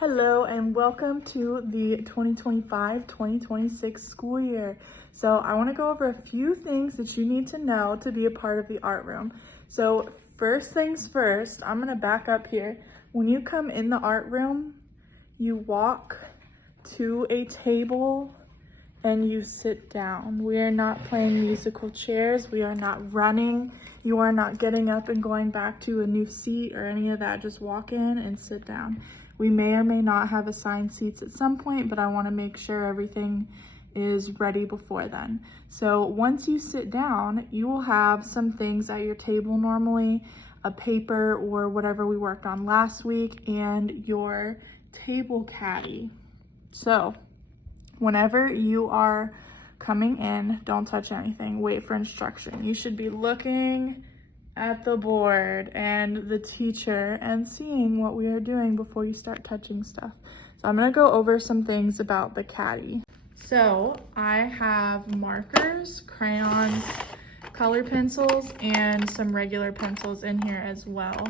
Hello and welcome to the 2025-2026 school year. So I want to go over a few things that you need to know to be a part of the art room. So first things first, I'm going to back up here. When you come in the art room, you walk to a table and you sit down. We are not playing musical chairs. We are not running. You are not getting up and going back to a new seat or any of that. Just walk in and sit down. We may or may not have assigned seats at some point, but I want to make sure everything is ready before then. So once you sit down, you will have some things at your table normally, a paper or whatever we worked on last week, and your table caddy. So whenever you are coming in, don't touch anything. Wait for instruction. You should be looking at the board and the teacher and seeing what we are doing before you start touching stuff. So I'm gonna go over some things about the caddy. So I have markers, crayons, color pencils, and some regular pencils in here as well.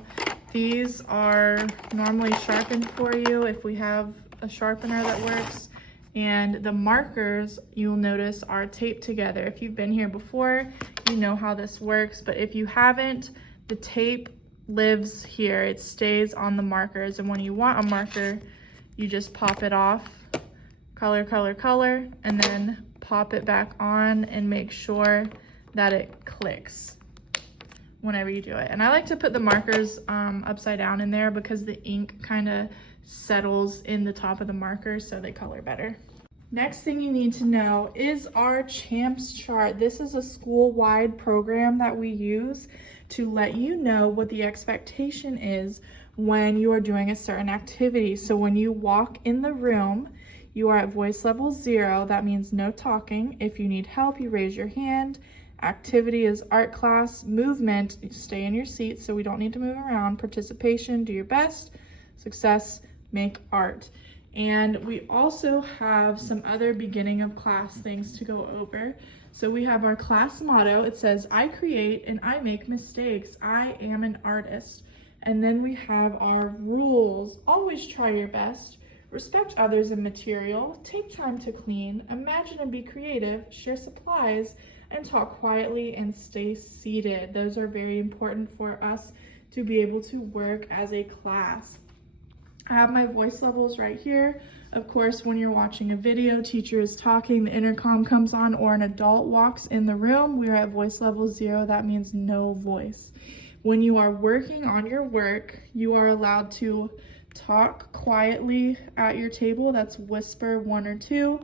These are normally sharpened for you if we have a sharpener that works. And the markers, you'll notice, are taped together. If you've been here before, you know how this works, but if you haven't, the tape lives here. It stays on the markers, and when you want a marker, you just pop it off, color, color, color, and then pop it back on and make sure that it clicks whenever you do it. And I like to put the markers upside down in there because the ink kind of settles in the top of the marker so they color better. Next thing you need to know is our CHAMPS chart. This is a school-wide program that we use to let you know what the expectation is when you are doing a certain activity. So when you walk in the room, you are at voice level 0. That means no talking. If you need help, you raise your hand. Activity is art class. Movement, you stay in your seat so we don't need to move around. Participation, do your best. Success, make art. And we also have some other beginning of class things to go over. So we have our class motto. It says, I create and I make mistakes. I am an artist. And then we have our rules. Always try your best. Respect others and material. Take time to clean. Imagine and be creative. Share supplies and talk quietly and stay seated. Those are very important for us to be able to work as a class. I have my voice levels right here. Of course, when you're watching a video, teacher is talking, the intercom comes on, or an adult walks in the room, we are at voice level 0. That means no voice. When you are working on your work, you are allowed to talk quietly at your table. That's whisper 1 or 2.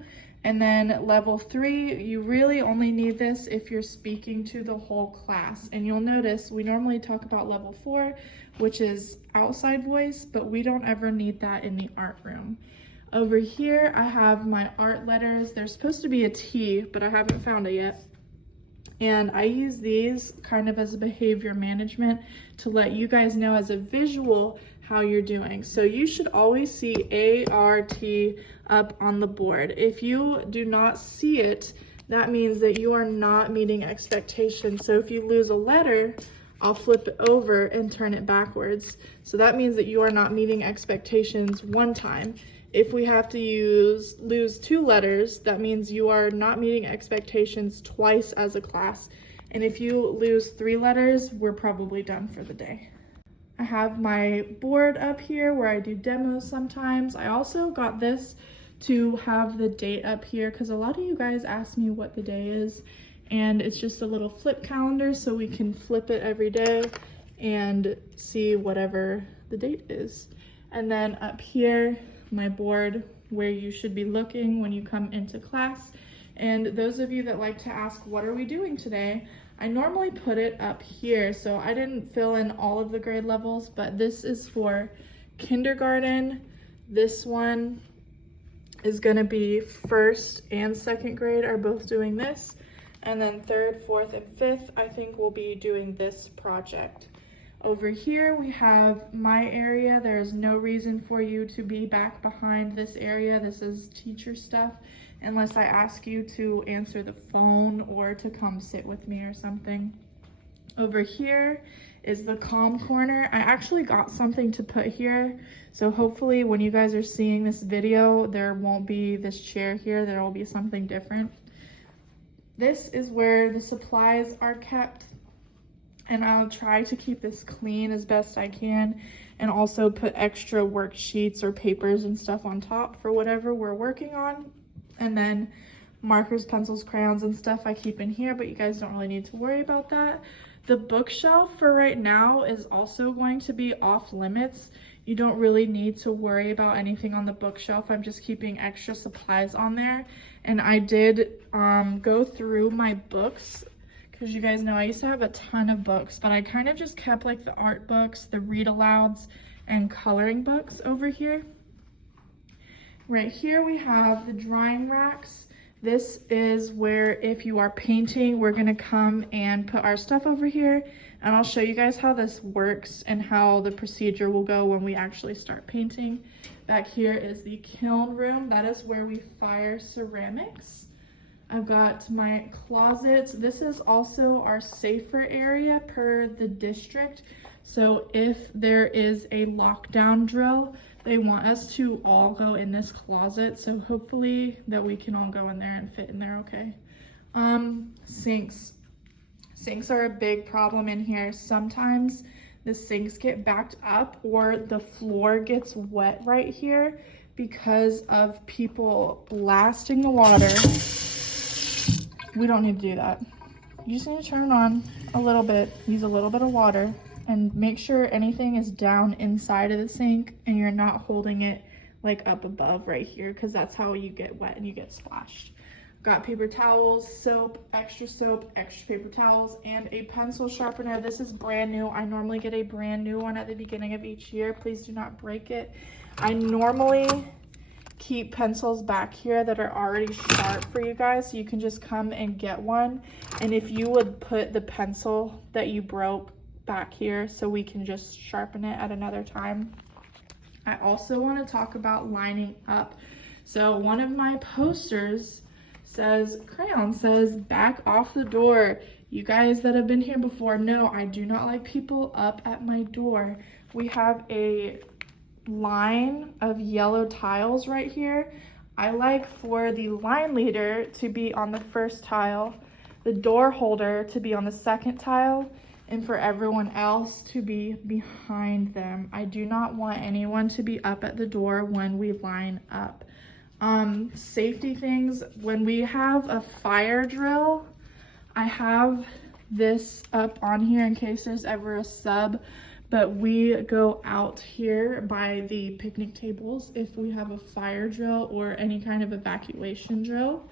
And then level 3, you really only need this if you're speaking to the whole class. And you'll notice we normally talk about level 4, which is outside voice, but we don't ever need that in the art room. Over here, I have my art letters. There's supposed to be a T, but I haven't found it yet. And I use these kind of as a behavior management to let you guys know as a visual how you're doing. So you should always see ART up on the board. If you do not see it, that means that you are not meeting expectations. So if you lose a letter, I'll flip it over and turn it backwards. So that means that you are not meeting expectations one time. If we have to lose 2 letters, that means you are not meeting expectations twice as a class. And if you lose 3 letters, we're probably done for the day. I have my board up here where I do demos sometimes. I also got this to have the date up here because a lot of you guys ask me what the day is, and it's just a little flip calendar so we can flip it every day and see whatever the date is. And then up here, my board where you should be looking when you come into class. And those of you that like to ask, what are we doing today? I normally put it up here, so I didn't fill in all of the grade levels, but this is for kindergarten. This one is gonna be 1st and 2nd grade are both doing this. And then 3rd, 4th, and 5th, I think we'll be doing this project. Over here, we have my area. There's no reason for you to be back behind this area. This is teacher stuff, unless I ask you to answer the phone or to come sit with me or something. Over here is the calm corner. I actually got something to put here, so hopefully when you guys are seeing this video, there won't be this chair here, there will be something different. This is where the supplies are kept, and I'll try to keep this clean as best I can, and also put extra worksheets or papers and stuff on top for whatever we're working on. And then markers, pencils, crayons, and stuff I keep in here, but you guys don't really need to worry about that. The bookshelf for right now is also going to be off limits. You don't really need to worry about anything on the bookshelf. I'm just keeping extra supplies on there. And I did go through my books, because you guys know I used to have a ton of books, but I kind of just kept like the art books, the read alouds, and coloring books over here. Right here we have the drying racks. This is where if you are painting, we're gonna come and put our stuff over here, and I'll show you guys how this works and how the procedure will go when we actually start painting. Back here is the kiln room. That is where we fire ceramics. I've got my closet. This is also our safer area per the district. So if there is a lockdown drill, they want us to all go in this closet. So hopefully that we can all go in there and fit in there okay. Sinks. Sinks are a big problem in here. Sometimes the sinks get backed up or the floor gets wet right here because of people blasting the water. We don't need to do that. You just need to turn it on a little bit, use a little bit of water, and make sure anything is down inside of the sink and you're not holding it like up above right here, because that's how you get wet and you get splashed. Got paper towels, soap, extra paper towels, and a pencil sharpener. This is brand new. I normally get a brand new one at the beginning of each year. Please do not break it. I normally keep pencils back here that are already sharp for you guys, so you can just come and get one. And if you would put the pencil that you broke back here so we can just sharpen it at another time. I also want to talk about lining up. So one of my posters says, crayon says, back off the door. You guys that have been here before know I do not like people up at my door. We have a line of yellow tiles right here. I like for the line leader to be on the first tile, the door holder to be on the second tile, and for everyone else to be behind them. I do not want anyone to be up at the door when we line up. Safety things, when we have a fire drill, I have this up on here in case there's ever a sub, but we go out here by the picnic tables if we have a fire drill or any kind of evacuation drill.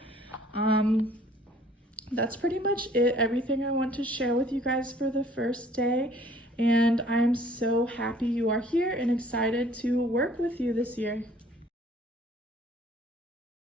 That's pretty much it. Everything I want to share with you guys for the first day, and I'm so happy you are here and excited to work with you this year.